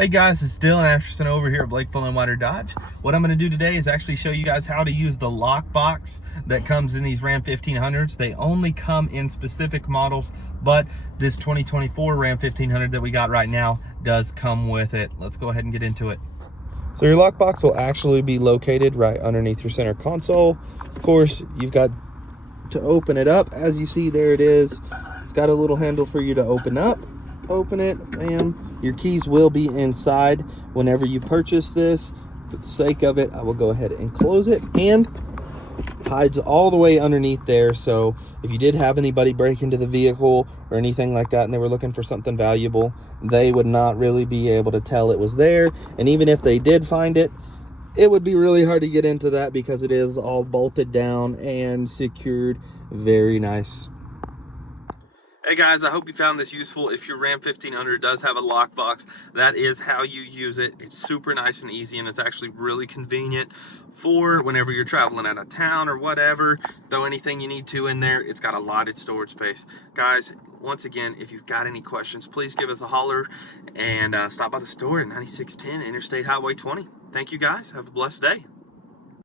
Hey guys, it's Dylan Atcherson over here at Fulenwider Dodge. What I'm going to do today is actually show you guys how to use the lockbox that comes in these Ram 1500s. They only come in specific models, but this 2024 Ram 1500 that we got right now does come with it. Let's go ahead and get into it. So your lockbox will actually be located right underneath your center console. Of course, you've got to open it up. As you see, there it is. It's got a little handle for you to open up. Open it, bam. Your keys will be inside whenever you purchase this. For the sake of it, I will go ahead and close it, and hides all the way underneath there. So if you did have anybody break into the vehicle or anything like that and they were looking for something valuable, they would not really be able to tell it was there. And even if they did find it, it would be really hard to get into that because it is all bolted down and secured. Very nice. Hey guys, I hope you found this useful. If your Ram 1500 does have a lockbox, that is how you use it. It's super nice and easy, and it's actually really convenient for whenever you're traveling out of town or whatever. Throw anything you need to in there. It's got a lot of storage space. Guys, once again, if you've got any questions, please give us a holler and stop by the store at 9610 Interstate Highway 20. Thank you guys. Have a blessed day.